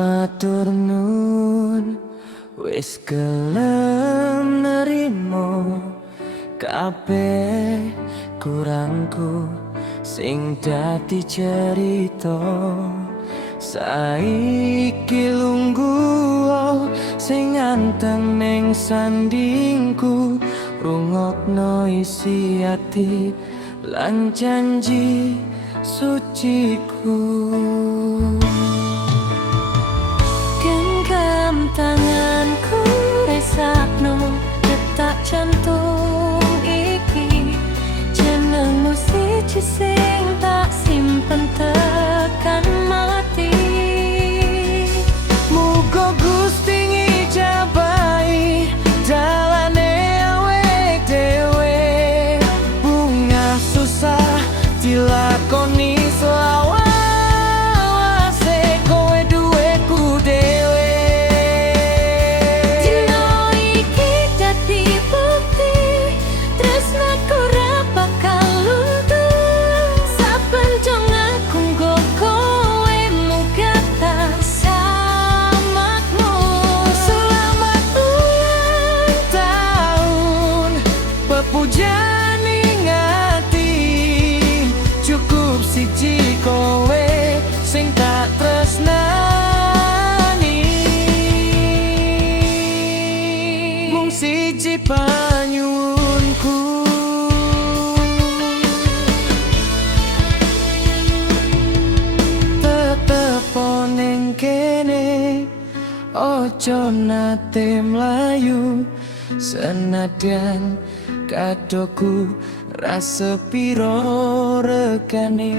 Matur nuwun wis gelem nerimo kabeh kurangku sing dadi cerita. Saiki lungguh sing anteng ning sandingku, rungokno isi ati lan janji suciku. Genggam tanganku resakno detak jantung iki, jenengmu siji sing tak simpen tekan mati. Muga Gusti ngijabahi dalane awake dhewe, bunga susah dilakoni selawase kowe duweku dhewe. Dino iki dadi bukti tresnaku ora bakal luntur. Saben jong aku nggo kowe muga tak samakmur. Selamat ulang tahun, pepujan ing ati, cukup siji kowe sing tak tresnani. Mung siji panyuwunku, tetep ning kene, ojo nate mlayu. Senadyan kadoku rasa piro regane,